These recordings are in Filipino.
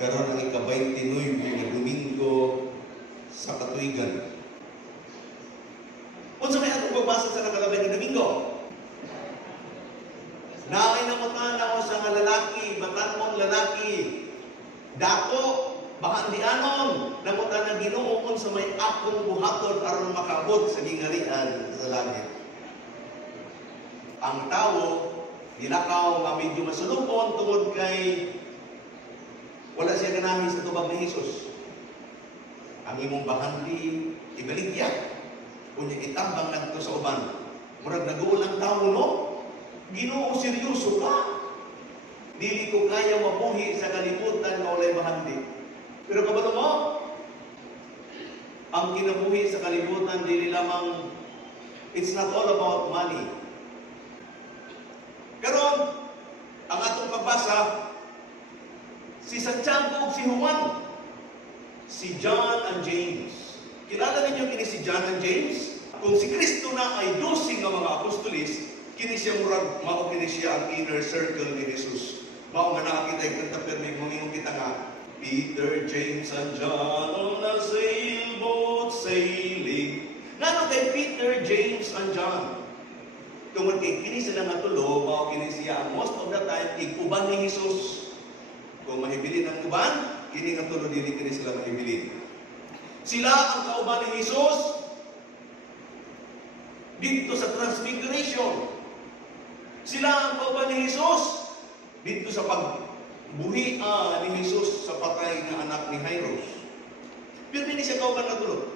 karon ang ika-29 nga Domingo sa katuigan. Unsa may atong pagbasa sa nakalabay nga Domingo? Naay namutan ako sa nga lalaki, batan-mong lalaki, dako, bahandianon, namutan na Ginoo sa may akong buhaton aron makabot sa gingarian sa langit. Ang tao, nilakaw nga medyo masulupon tungod kay wala siya ganahin sa tubag ni Jesus. Ang imong bahandi, ibaligya. Kunya itambang nagto sa uban. Murag naguol ang tao, no? Ginoo, seryoso ka? Dili ko kaya mabuhi sa kalibutan na walay bahandi. Pero kabalo mo, ang kinabuhi sa kalibutan, dili lamang, it's not all about money. Karon, ang atong pagbasa, si Santiago ug si Juan, si John and James. Kilala ninyo kini si John and James? Kung si Kristo na ay 12 nga mga apostolis, kini siya murag mao kini siya ang inner circle ni Jesus. Mao nga nakita ig kanta permi mamingong kita nga Peter, James, and John on a sailboat sailing. Ngano kay Peter, James, and John? Tungod kay kini sila nga tulo, mao kini siya most of the time ig-uban ni Jesus. Kung mahibilin ang uban, kini nga tulo dili kini sila mahibilin. Sila ang kauban ni Jesus dito sa Transfiguration. Sila ang kauban ni Jesus dito sa pagbuhi ni Jesus sa patay na anak ni Jairus. Pero hindi siya kauban na tulo.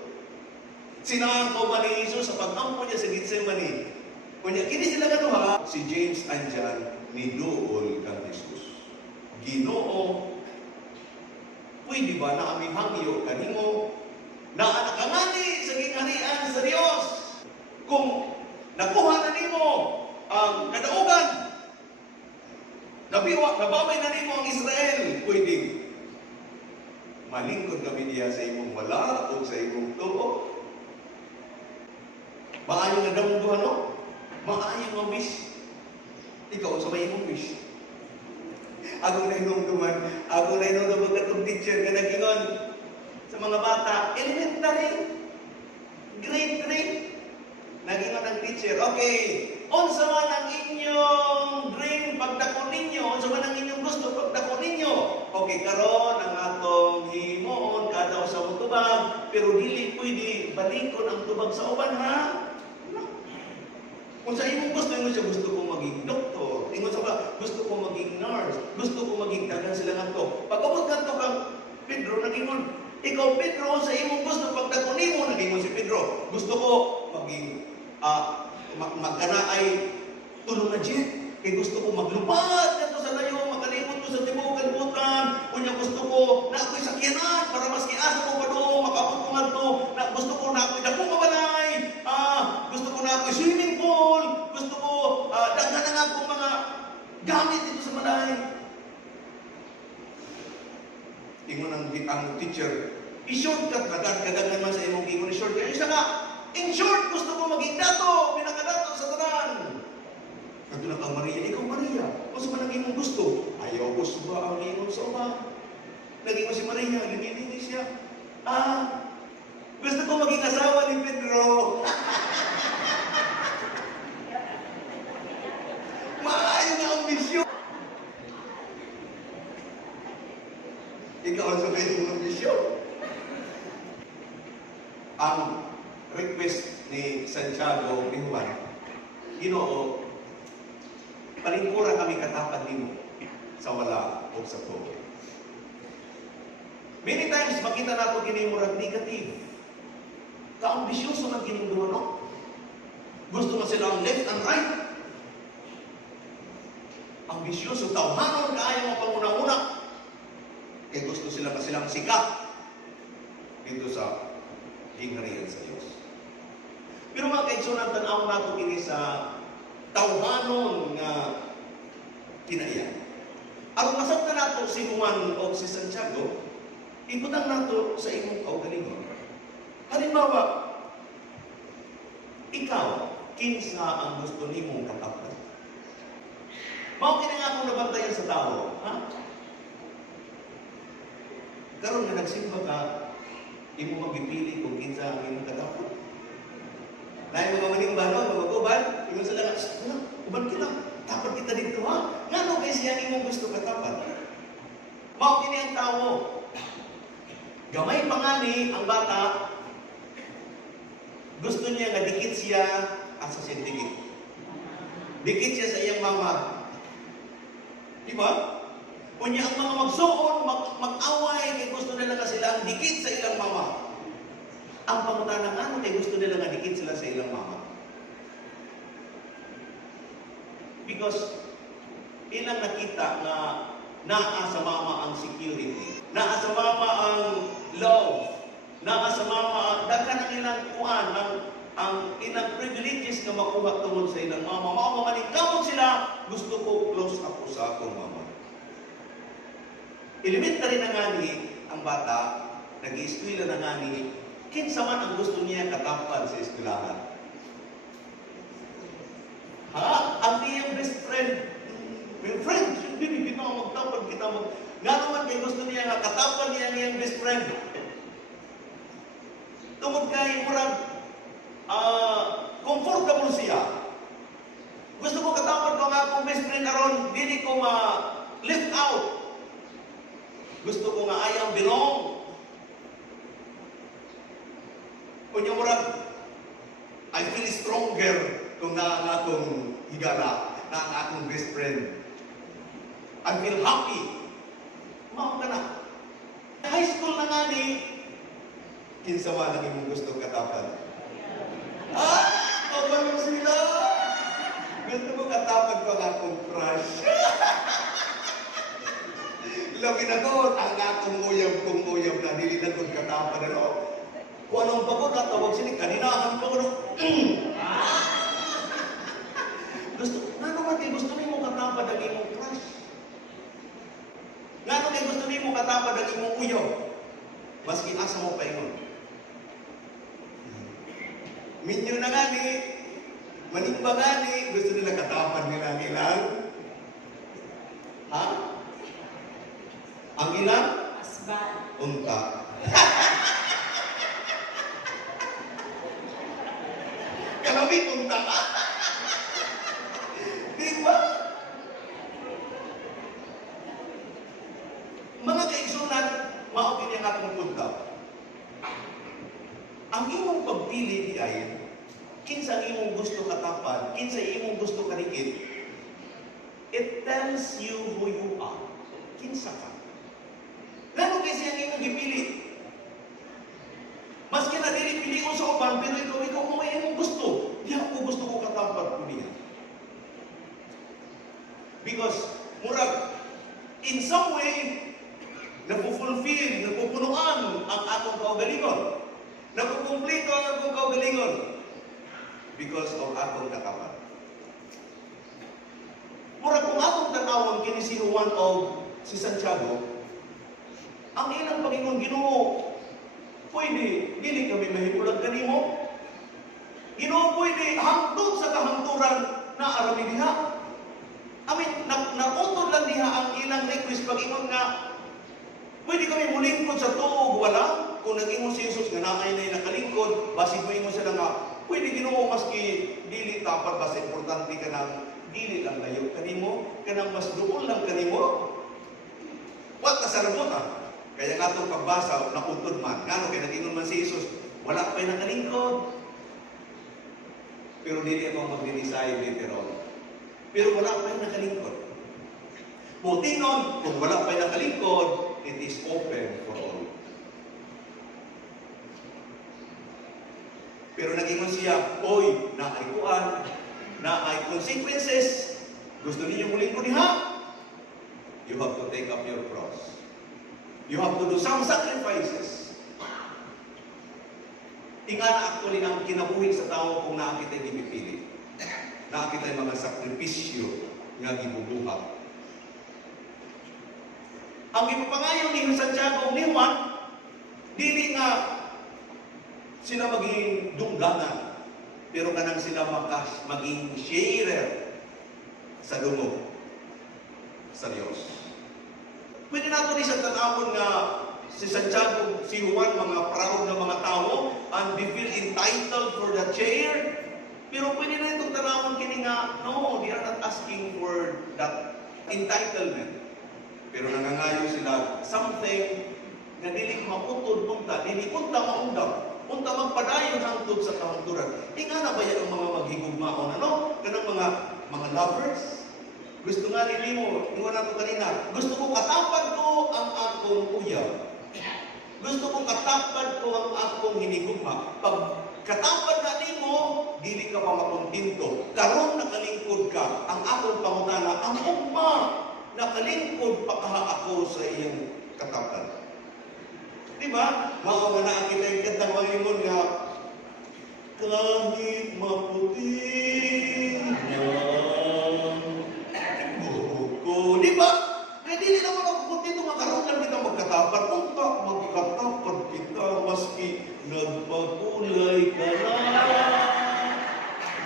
Sila ang kauban ni Jesus sa pag-ampo niya sa Gethsemane. Kunya kini sila kaduha, si James and John ni duol kang Jesus. Ginoo, pwede ba na aming hangyo kanimo na anakangani sa gingharian sa Dios? Kung nakuha na nimo ang kadaugan, nabaway na nimo ang Israel, pwede malingkod kami niya sa imong wala o sa imong tuo. Maayo nga damong duha, no? Maayo nga wish. Ikaw sa may imong wish. Ako na hinungduman katong teacher nga nag-ingon sa mga bata, elementary, grade 3, nag-ingon ang teacher, okay, unsa man ang inyong dream pagdako ninyo, unsa man ang inyong gusto pagdako ninyo. Okay, karon ang atong himoon kada usa mo tubag, pero dili pwede balikon ang tubag sa uban, ha? Kung sa imong gusto, ingon siya, gusto ko maging doktor. Ingon sa ba, gusto ko maging nurse. Gusto ko maging dagan sila nga to. Pag-abot nga to kang Pedro, nag-ingon, ikaw Pedro, sa imong gusto, pagdako nimo, nag-ingon si Pedro, gusto ko maging, magkana ay tulong na jet. Kaya gusto ko maglupad na to sa layo, makalimot ko sa tibukan butan. Kunya gusto ko na ako'y sakyanan, para maski asa ko pa doon, makabot ko man to. Na gusto ko na ako'y dakong kabalay. Gusto ko na ako'y swimming pool. Gusto ko, daghan na nga akong mga gamit dito sa balay. Ingon ang teacher, i-shortcut na kadag naman sa imong ingon i-shortcut. Isa nga, in short, gusto ko maging dato, pinakadato sa tanan. Katulad ang Maria, ikaw Maria, kung sa man ang imong gusto, ayaw ko suba ang imong sa uba. Naging mo si Maria, lumilinis siya. Gusto ko maging asawa ni Pedro. Maayo na ang misyon. Ikaw ang sabihin mo ang misyon. Ang request ni Santiago ni Juan, Ginoo, palingkura kami katapat nimo sa wala o sa tuo. Many times makita nato kini murag negative. Kaambisyoso ng kining duha, no? Gusto na sila ang left and right. Ambisyoso, tawhanon kaayo ang panguna-una. Kaya gusto sila na silang sikat dito sa hingharian sa Diyos. Pero mga kaigsunan, tanaw nato kini sa tawhanon nga kinaiya. Aron masabtan nato si Juan o si Santiago, ibutang nato sa imong kaugalingon. Halimbawa, ikaw, kinsa ang gusto nimong katapat? Mao kini nga akong nabantayan sa tao, ha? Gusto ko maging asawa ni Pedro. Ayaw ko suba ang imong sa uba. Naging mo si Maria, ikaw Maria, kung sa man ang imong gusto, ayaw ko suba ang imong sa uba. Karon nga nagsimba ka, imo magipili kung kinsa ang imong katapon. Lain mga manimbanon, mga uban, ingon sila nga, uban kita, tapat kita dito ha. Ngano kay siya imong gusto katapat? Mao kini ang tao. Gamay pa nga ni ang bata, gusto niya nga dikit siya at sa dikit. Dikit siya sa iyang mama. Di ba? Kunya ang mga magsuon, mag-away, kay gusto nila nga sila ang dikit sa ilang mama. Ang pangutana nga, ano kay gusto nila nga dikit sila sa ilang mama? Because ilang nakita na naa sa mama ang security, naa sa mama ang love, naa sa mama ang daghan ang ilang kuan, ang ilang privileges na makuha tungod sa ilang mama. Mao maningkamot sila, gusto ko close ako sa akong mama. Elementary na nga ni ang bata, nag-i-eskwela na nga ni, kinsa man ang gusto niya katapan sa eskwelahan. Ha? Ang iyang best friend, my friend, hindi kita magtapan, kita mag... Nga naman kay gusto niya nga katapan niya ang iyang best friend. Tungod kay murag, comfortable siya. Gusto ko katapan ko nga akong best friend aron, dili ko ma-lift out. Gusto ko nga I am belong. Kunya murag, I feel stronger kung na akong higala, na ang akong best friend. I feel happy. Mao ka na. High school na nga ni, kinsa man ang imong gusto katapan. Kabalo sila! Gusto ko katapan ko ang akong crush. Labi na doon, ang akong uyab na dili na doon katapan. Ano? Kung anong pagod na tawag sila, kaninahan ko. Gusto, nga naman kayo gusto mo katapad ang imong crush. Nga naman kayo gusto mo katapad ang imong uyaw. Maski asa mo pa ingon. Minyo na nga ni, manimba nga ni, gusto nila katapad nila nilang. Ha? Ang ilang? Asban. Unta. Kalabit unta ka. Di ba? Mga kaigsunan, maupin yung atong punta. Ang imong pagpili di ay, kinsa imong gusto katapan, kinsa imong gusto karikit, it tells you who you are. Kinsa ka. Gano'n kasi ang imong gipili. Maski na dili pili ko sa uban, pero ikaw mo may imong gusto. Di ako gusto ko katapat ko niya. Because, murag, in some way, napufulfill, napupunuan ang akong kaugalingon. Napukumplito ang akong kaugalingon. Because of akong katapat. Murag, kung akong tanawang kini si Juan o si Santiago, ang ilang Panginoon Ginoo, pwede, dili kami mahimulag kanimo. Ginoo, pwede, hangtod sa kahangturan na arami diha. Nautod lang diha ang ilang request pag-ingon nga, pwede kami mulingkod sa tuog, wala. Kung nag-ingon si Jesus nga naay na nakalingkod, basig mo ingon sila nga, pwede Ginoo maski dili tapat, basta importante ka ng dili lang layo kanimo, kanang mas duol lang kanimo. Wat kasarabutan. Kaya nga itong pagbasa, nautod man. Nga kaya nag-ingon man si Jesus, wala pa'y nakalingkod. Pero dili ako mag-denisay literal. Pero wala pa'y nakalingkod. Buti nun, kung wala pa'y nakalingkod, it is open for all. Pero nag-ingon siya, oy, na ay kuan, na ay consequences. Gusto ninyo mulingkod diha? You have to take up your cross. You have to do some sacrifices. Ingana actually ang kinabuhi sa tao kung nakakita yung ipipili. Nakakita yung mga sakripisyo nga gibubuhat. Ang ipapangayon ni Santiago ni Juan, dili nga sila maging dungganan, pero kanang sila maging sharer sa dungo sa Diyos. Pwede nato ni sa tanawon nga si Santiago, si Juan, mga proud na mga tao, and they feel entitled for the chair. Pero pwede na itong tanawang kini nga, no, they are not asking for that entitlement. Pero nangangayo sila, something na dili maputod punta, dili punta maundang, punta magpadayon hangtod sa kahungturan. Nga na ba yan ang mga maghigugmaon, ano? Kanang mga lovers? Gusto nga rin mo, iwan ako kanina, gusto ko katapad ko ang akong uyab. Gusto ko katapad ko ang akong hinigugma. Pag katapad na nimo, dili ka pa makontinto. Karon nakalingkod ka, ang akong pangutana, ang ugma, nakalingkod pa ka ako sa iyong katapad. Diba? Mao nga na kita yung katang mangingon nga, kahit maputi buhok. Diba? Kaya dili naman ako kontento, makaroon lang kita magkatapat. Punta, magkatapat kita, maski nagpakulay ka na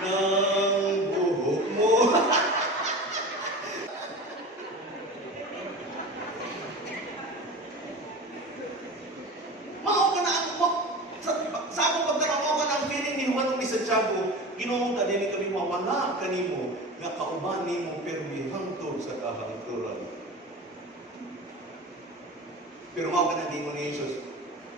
ng buhok mo. Sa akong pagtanaw ka ng feeling ni Juan ni Santiago, Ginoo ta dili kami mawala kanimo nga kauban nimo permi hangtod sa kahangturan. Pero mao ka nang ni Jesus,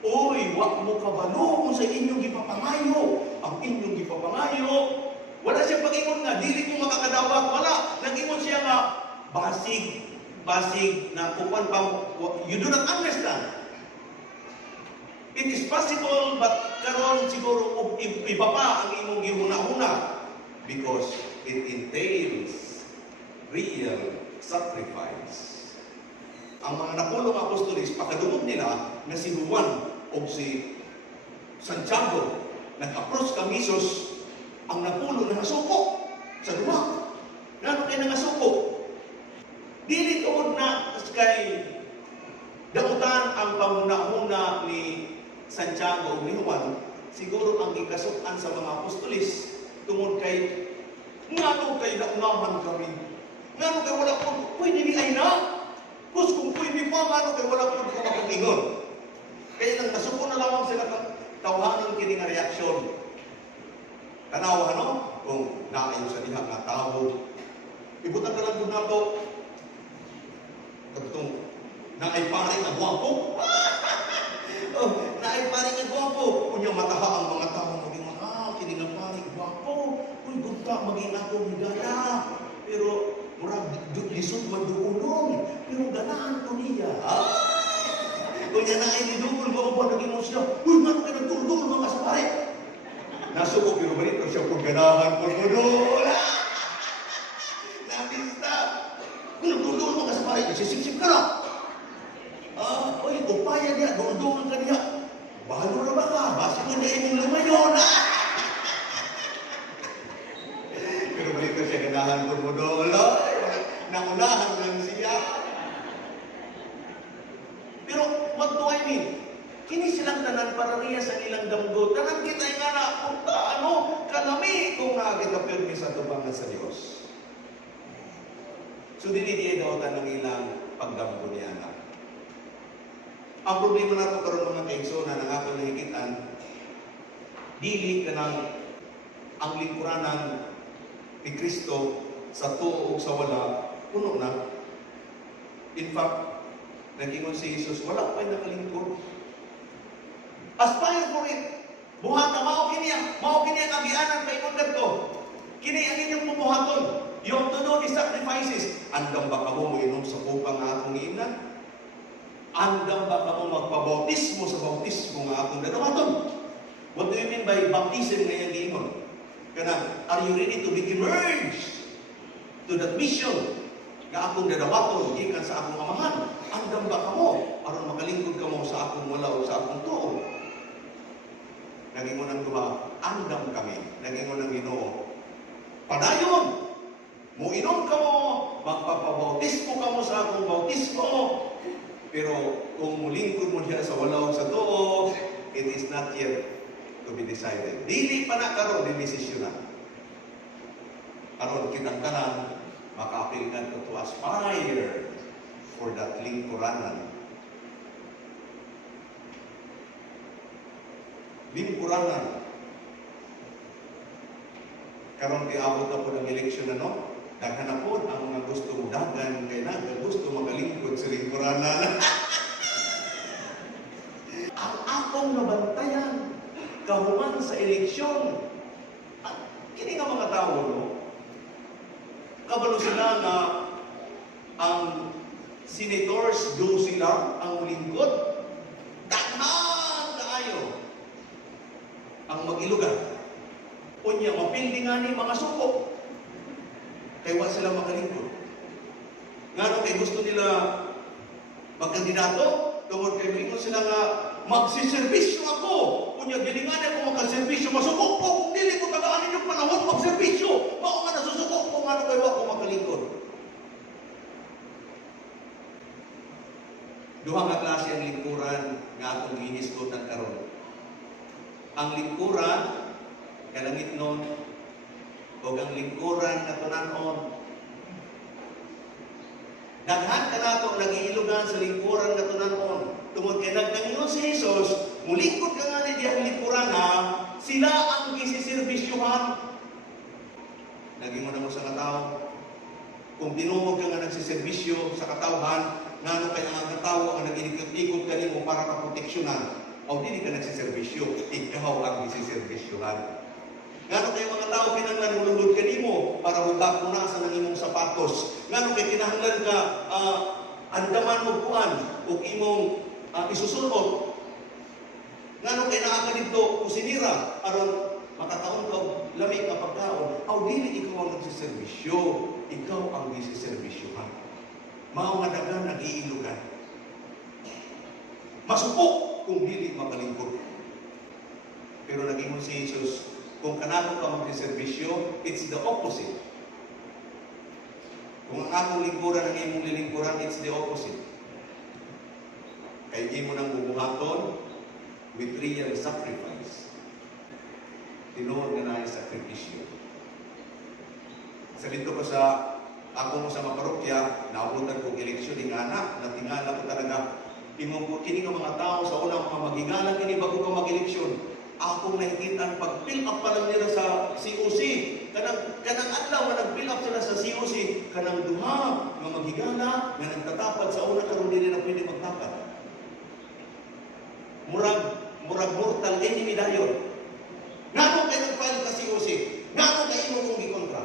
oy, wa mo kabalo kung sa inyong gipapangayo, ang inyong gipapangayo. Wala siya pag-ingon nga, dili ko makakadawat, wala. Nag-ingon siya nga, basig na kupan pa, you do not understand. It is possible, but karon siguro iba pa ang imong gihuna-huna because it entails real sacrifice. Ang mga napulong apostolis, pakadungog nila na si Juan o si Santiago, nag-approach kang Jesus, ang napulong na nasuko sa duwa. Nano kayo na nasuko? Dili tuod na kay damutan ang pamuna-huna ni Santiago o ni Juan, siguro ang ikasukan sa mga apostolis tungod kay ngano kay naunahan kami, ngano kay wala po pwede ni ay na kung pwede pa ngano kay wala po kumakutingon. Kaya nang nasuko na lamang sila kang tawanan kini nga reaksyon. Tanaw ano kung naayon sa diha nga tao, ibutan ka lang po nato katong naay pare nga gwapo. Oh, naay pare nga gwapo. Kunya mataha ang mga tao maging kini nga pare gwapo. Uy, gunta maging ako higala. Pero murag lisod man duulong. Pero ganahan ko niya. Kunya naay ni duul mo ba naging mo siya. Uy, man ka nagdul-dul mga sa pare. Nasuko pero balito siya kung ganahan ko duul. Nabista. Kung nagdul-dul mga sa pare, isisiksik ka na. Oy, upaya niya, doon ka niya. Bahalo na ba ka? Basi mo na inyong lumayon, ha? Pero balito siya ganahan ko mo doon, naunahan lang siya. Pero, what do I mean? Kini silang tanan para riya sa ilang damgo. Tanan kita nga na, punta, kalami kung nakakita pirmi sa tubangan sa Diyos. So, dinidiya daw tanang ilang pagdamgo niya na. Ang problema nato karon mga kaigsoon na nangako nahikitan, dili kanang ang lingkuranan ni Kristo sa tuo o sa wala, puno na. In fact, nag-ingon si Jesus, wala pa'y nakalingkod. Aspire for it. Buhat na, mao kini ang agianan kay kung to. Kini ang inyong pubuhaton. Yung to do the sacrifices. Andam ba kamo mo inom sa kupang nga akong iinan? Andam ba ka mo magpabautismo sa bautismo nga akong dadawaton? What do you mean by baptism nga yung giingon? Kana, are you ready to be immersed to that mission nga akong dadawaton, gikan sa akong amahan? Andam ba ka mo? Aron makalingkod ka mo sa akong wala o sa akong tuo? Nagingon ang duha, andam kami. Nagingon ang Ginoo, padayon! Muinom ka mo, magpapabautismo ka mo sa akong bautismo. Pero kung mulingkod mo siya sa wala o sa tuo, it is not yet to be decided. Dili pa na karon din desisyonan. Karon kitang kanan, maka-apil ka to aspire for that lingkuranan. lingkuranan. Karon kiabot na po ng eleksyon ano, daghan na po ang mga gusto dagan kay naga gusto magalingkod sa lingkuranan. Ang akong nabantayan kahuman sa eleksyon. Kini nga mga tao no, kabalo sila nga ang senators do sila ang lingkod. Daghan kaayo ang mag-ilugan. Unya, mapildi nga ni mga suko. Kaya wala sila makalingkod. Nga kay gusto nila magkandidato, tungod kay mingon sila nga, magsiservisyo ako. Unya, gilingan ako magkaservisyo. Masukok ko kung dili ko tagaan ninyong panahon magservisyo. Mao nga nasusukok ko nga kay wala ko makalingkod. Duha nga klase ang lingkuran nga atong ginisgot ng karon. Ang lingkuran kalangit nun, o ang lingkuran na tunanon. Daghan ka na itong nag-iilugan sa lingkuran na tunanon. Tungod kay nagdangon si Jesus, mulingkod ka nga ni diyang lingkuran na, sila ang isisirbisyuhan. Naging mo na mo sa katao. Kung tinumog ka nga nagsiservisyo sa katawhan, nga ano kaya ang katao ang nag-inikot-ikot ka mo para kaproteksyonan, o hindi ka nagsiservisyo, ikaw ang isisirbisyuhan. Ngano kay mga tao kinahanglan mulungod kanimo para hubak mo na sa nangimong sapatos. Ngano kay kinahanglan ka andaman mo kuan ug imong isusulot. Ngano kay naa ka didto kusinira aron makataon ka lami ka pagkaon. Aw dili ikaw ang nagsiservisyo, ikaw ang gisiservisyohan. Mao nga daghan nag-iilugan. Masupok kung dili makalingkod. Pero naging si Jesus, kung kanako ka magsiservisyo, it's the opposite. Kung ang akong lingkuran ang imong lilingkuran, it's the opposite. Kaya di mo nang bubuhaton with real sacrifice. Tinuod na na sakripisyo. Sa dito ko sa ako sa mga parokya, naabutan kong eleksyon ng anak, natingala ko talaga, imong kini ng mga tao sa unang mga magigala kini bago ka mag-eleksyon. Akong nakikita pag-fill up pa lang nila sa COC. Kanang adlaw nga nag-fill up sila sa COC, kanang duha nga maghigala nga nagtatapad sa una karon dili na pwede magtapad. Murag mortal enemy dayon. Ngano kay nag-file ka COC? Ngano kay imo kung gikontra?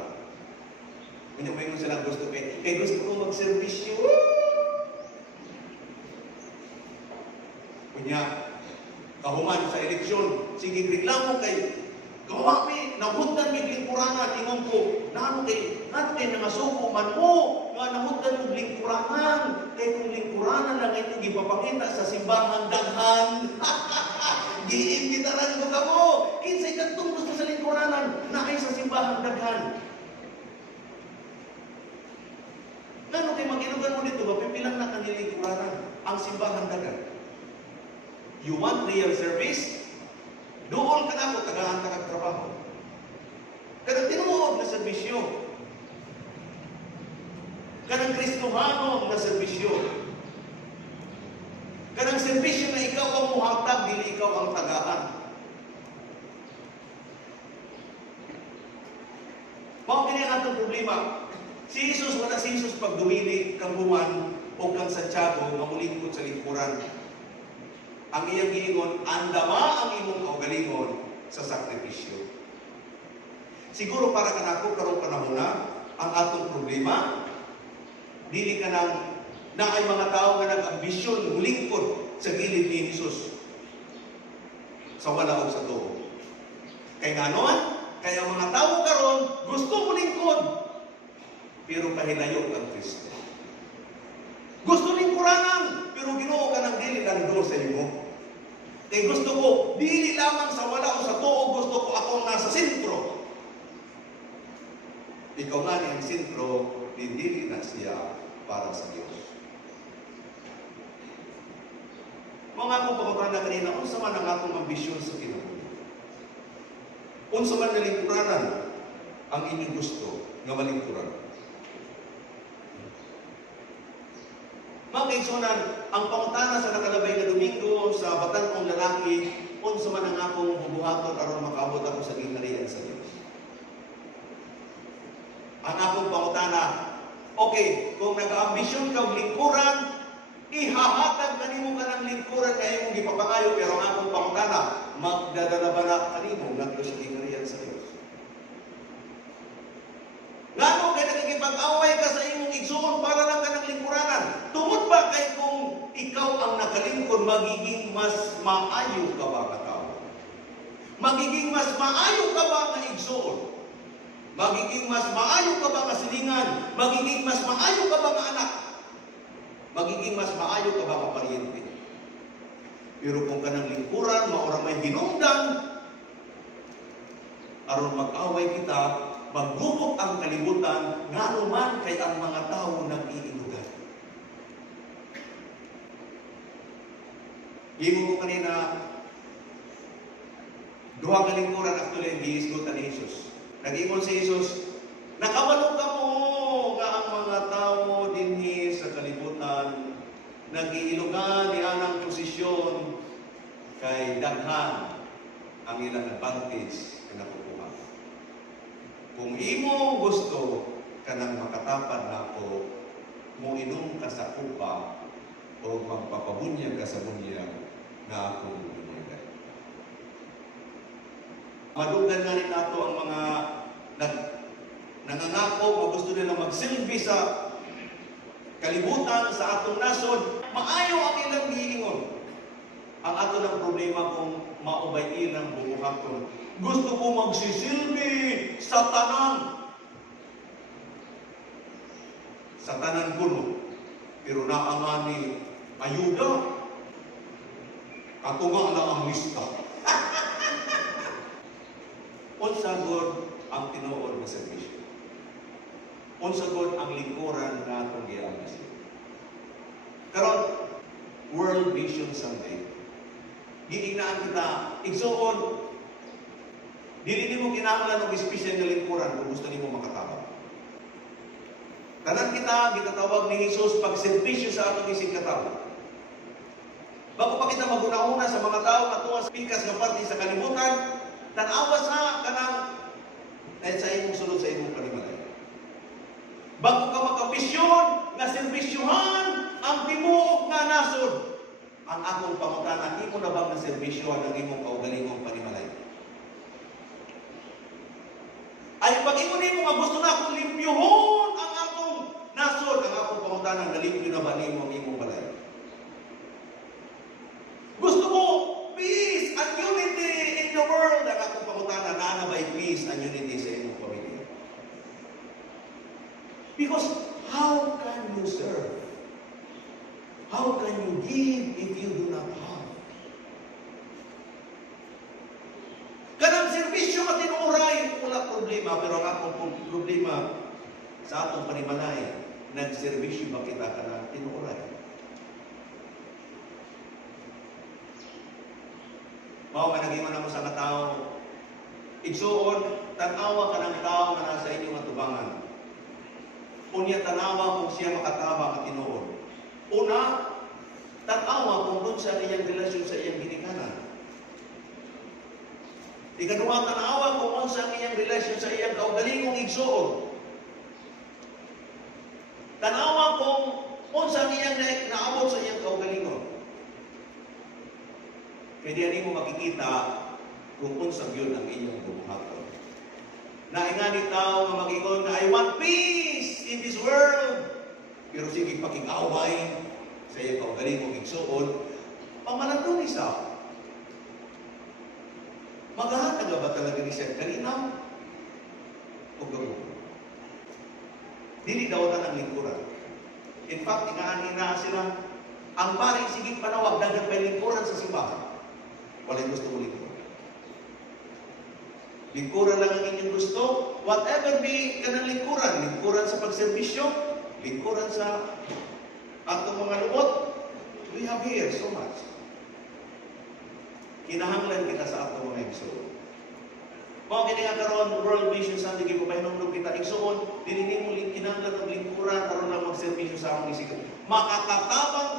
Minapay mo sila gusto kay gusto ko magserbisyo. Kunya kahuman sa eleksyon, sige reklamo kay kawami, nahutan mig lingkuranan, ingon ko, nano kay namasuko man mo, nga nahutan mo lingkuranan, kay kung lingkuranan lang ito gipapakita sa simbahan daghan. Giimbitaran ko ka mo, kinsay kadtong gusto sa lingkuranan, naay sa simbahan daghan. Nano kay magilugan mo dito, mapipilang na kanilingkuranan, ang simbahan daghan. You want real service? Doon ka na ako, tagaan ka trabaho. Kanang tinuod na serbisyo. Kanang Kristohano na serbisyo. Kanang serbisyo na ikaw ang muhatag, dili ikaw ang tagaan. Mao kini ang atong problema. Si Jesus, wala si Jesus pagduwili kang Juan o kang Santiago, mamulingkod sa lingkuran. Ang iyang giingon, andama ang imong kaugalingon sa sakripisyo. Siguro para kanako karong panahon na, ang atong problema, dili ka nang naay mga tao nga nag-ambisyon mulingkod sa gilid ni Jesus sa wala og sa tuo. Kay nganoan, kaya mga tao karon gusto mulingkod pero kahilayo ang Kristo. Gusto lingkuranan pero Ginoo ka nang dili lang do sa imo. Kaya gusto ko, dili lamang sa wala o sa tuo, gusto ko akong nasa sentro. Ikaw nga niyang sentro, dili na siya para sa Diyos. Mga akong pagkakaroon na kanina, unsa man ang akong ambisyon sa kinabuhi. Unsa man na lingkuranan ang inyong gusto nga malingkuran. Mga kaigsunan, ang pangutana sa nakalabay na Domingo sa batang kong lalaki, unsa man ang akong bubuhaton aron makaabot ako sa gingharian sa Dios. Ang akong pangutana, okay, kung nag-ambisyon ka og lingkuran, ihahatag kanimo ka ng lingkuran na imong gipapangayo, pero ang akong pangutana, magdadala ba na kanimo ngadto sa gingharian sa Dios? Ngano kay nakikipag-away ka sa imong igsuon para lang ka ng lingkuranan? Tungod ba kay kung ikaw ang nakalingkod, magiging mas maayo ka ba katao? Magiging mas maayo ka ba nga igsuon? Magiging mas maayo ka ba kasilingan? Magiging mas maayo ka ba nga anak? Magiging mas maayo ka ba nga paryente? Pero kung kanang lingkuran, maura may hinungdan, aron mag-away kita, maggubok ang kalibutan, nga naman kay ang mga tao nag-iinugan. Himo ko kanina, duha ka lingkuran actually, gihisgutan ni Jesus. Nag-ingon si Jesus, nakabalo ka mo nga ang mga tao dinhi sa kalibutan, nag-iilugan ni anang posisyon kay daghan ang ilang advantage na nakukuha. Kung imo gusto kanang makatapad na ako, muinom ka sa kupa o magpapabunyag ka sa bunyag na akong bunyagan. Madugan nga rin nato ang mga nangangako o gusto nila magsilbi sa kalibutan, sa atong nasod. Maayo ang ilang giingon. Ang ato ng problema kung maubay ilang bubuhaton. Gusto ko magsisilbi sa tanan. Sa tanan kuno. Pero naangani ayuda. Katunga na ang lista. Unsa gud ang tinuod nga serbisyo? Unsa gud ang lingkuran nga atong giambisyon? Karon, World Vision Sunday. Giignaan kita, igsuon, dili nimo kinahanglan og espesyal nga lingkuran kung gusto nimo makatabang. Tanan kita gitatawag ni Jesus pagserbisyo sa atong isig katawag. Bago pa kita maguna-una sa mga tao nga tuwa sa pikas nga parte sa kalibutan, tanawa sa kanang dahil sa imong sulod sa imong panimalay. Bago ka magkambisyon nga serbisyuhan ang timuok nga nasod, ang akong pangutana, imo na bang naserbisyuhan ang imong kaugalingong panimalay? Ay pag imo nimo nga gusto na akong limpyuhon ang akong nasod, ang akong pangutana, nalimpyo na ba nimo ang imong balay? Gusto mo peace and unity in the world, ang akong pangutana, na ba'y peace and unity sa imong pamilya? Because how can you serve? How can you give if you do not have? Kanang serbisyo ka tinuray, wala problema, pero ang akong problema sa atong panimalay, nagserbisyo ba kita kanang tinuray? Mao man naging mo sa katao. Igsuon, tanawa ka ng tao na nasa inyong atubangan. Unya tanawa kung siya makatabang at tinuod. Una, tanawa kung doon sa iyang relasyon sa iyang ginikanan. Ikaduha, tanawa kung doon sa iyang relasyon sa iyang kaugalingong igsuon. Tanawa kung doon sa iyang naabot sa iyang kaugalingon. Kaya diyan mo makikita kung unsang yun ang inyong bubuhaton. Naingani tao nga mag-ingon na I want peace in this world. Pero sige pakig-away sa iyong kaugaling mong igsuon, pamalatong isa. Maghahanag ba talaga ni siya kalinaw? O gamo? Dili daw na ng lingkuran. In fact, inaanin na sila, ang paring sigig panawag, dagat may lingkuran sa simbahan. Walay gusto mo lingkuran. Lingkuran lang ang inyong gusto. Whatever be kanang lingkuran. Lingkuran sa pagserbisyo. Lingkuran sa atong mga lubot. We have here so much. Kinahanglan kita sa atong mga igsoon. Mao kini nga karon World Vision Sunday gipapahinumdum kita igsoon, dili nimo kinahanglan og lingkuran aron lang magserbisyo sa among isig. Makakatabang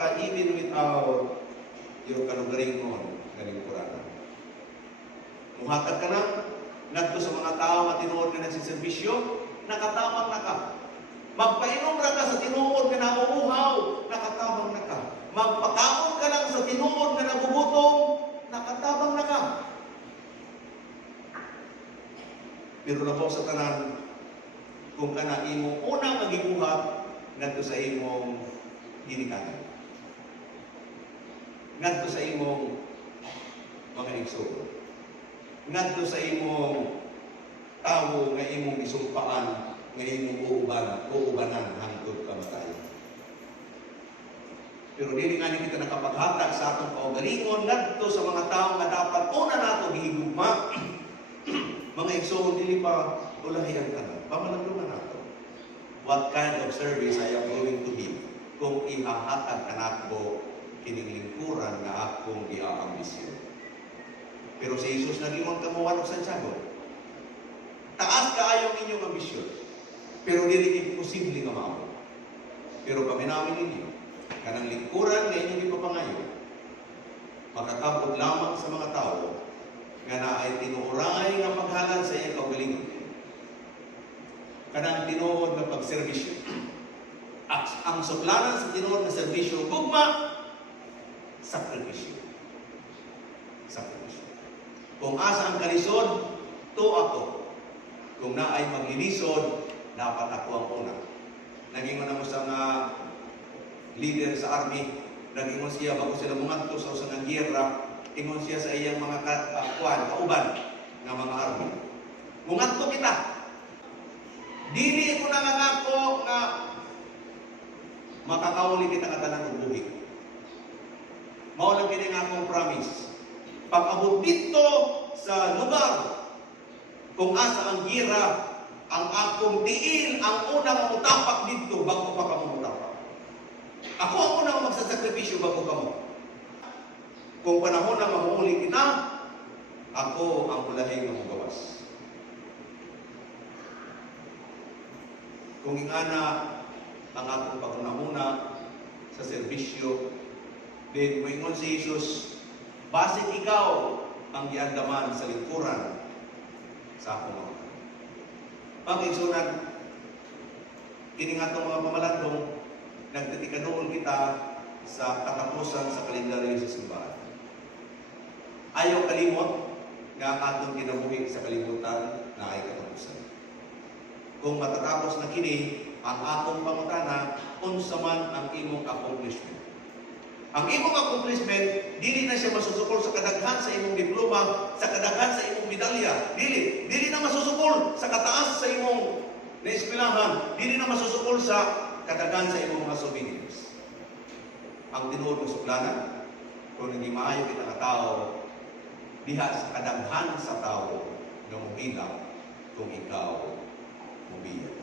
ka even without yung kalugaring mo, galing Kurana. Muhatag ka na, nagto sa mga tao nga tinuod ka nagsiservisyo, nakatamang na ka. Magpainom ra ka sa tinuod nga nauuhaw, nakatabang na ka. Magpakaon ka lang sa tinuod nga nagugutom, nakatabang na ka. Pero na po sa tanan, kung ka na imong unang magiguhat, ngadto sa imong ginikanan. Ngadto sa imong mga igsoon. Ngadto sa imong tawo nga imong isumpaan, nga imong uubanan hangtod kamatayon. Pero dili nga kita nakapaghatag sa atong kaugalingon ngadto sa mga tao nga dapat una nato gihigugma. Mga igsoon dili pa ulahi ang tanan. Pamalandungan nato. What kind of service I am going to give kung ihahatag kanako kining lingkuran nga akong giaambisyon. Pero si Jesus nagingon kamuhan og Santiago. Taas kaayo inyong ambisyon. Pero dili imposible nga mao. Pero paminawi ninyo kanang lingkuran nga inyong ipapangayo makakabot lamang sa mga tao nga naay tinuoray nga paghalad sa iyang kaugalingon. Kanang tinuod nga pagserbisyo. Ang suplanan sa tinuod nga serbisyo, gugma, sakripisyo. Sakripisyo. Kung asa ang kalisod, to ako. Kung naay maglilisod, dapat ako ang una. Naging mo sa mga leader sa army, naging siya bago sila mungadto sa usang giyera, ingon siya sa iyang mga kauban ng mga army. Mungadto kita. Dili ko nangangako nga makakauli kita nga tanan og buhi. Mao lang kini nga akong promise. Pag-abot dito sa lugar kung asa ang gira, ang akong tiil, ang unang mutapak dito bago pa kamo mutapak. Ako ang unang magsasakripisyo bago kamo. Kung panahon na mamuuli kita, ako ang ulahin ng magawas. Kung ingana ang atong pagkunahuna sa serbisyo, then moingon si Jesus, basig ikaw ang giandaman sa lingkuran sa akong mga. Pag-igsunan, kini nga itong mga pamalandong, nagtitikadoon kita sa katapusan sa kalendaryo sa simbahan. Ayaw kalimot nga ang atong kinabuhi sa kalibutan na ay katapusan. Kung matatapos na kini, ang akong pangutana, unsa man ang imong accomplishment. Ang imong accomplishment, dili na siya masusukol sa kadaghan sa imong diploma, sa kadaghan sa imong medalya. Dili na masusukol sa kataas sa imong naeskwelahan. Dili na masusukol sa kadaghan sa imong mga souvenirs. Ang tinuod ng suplanan, kung naging maayo kita ka tao, diha sa kadaghan sa tao na muhila kung ikaw mubiya.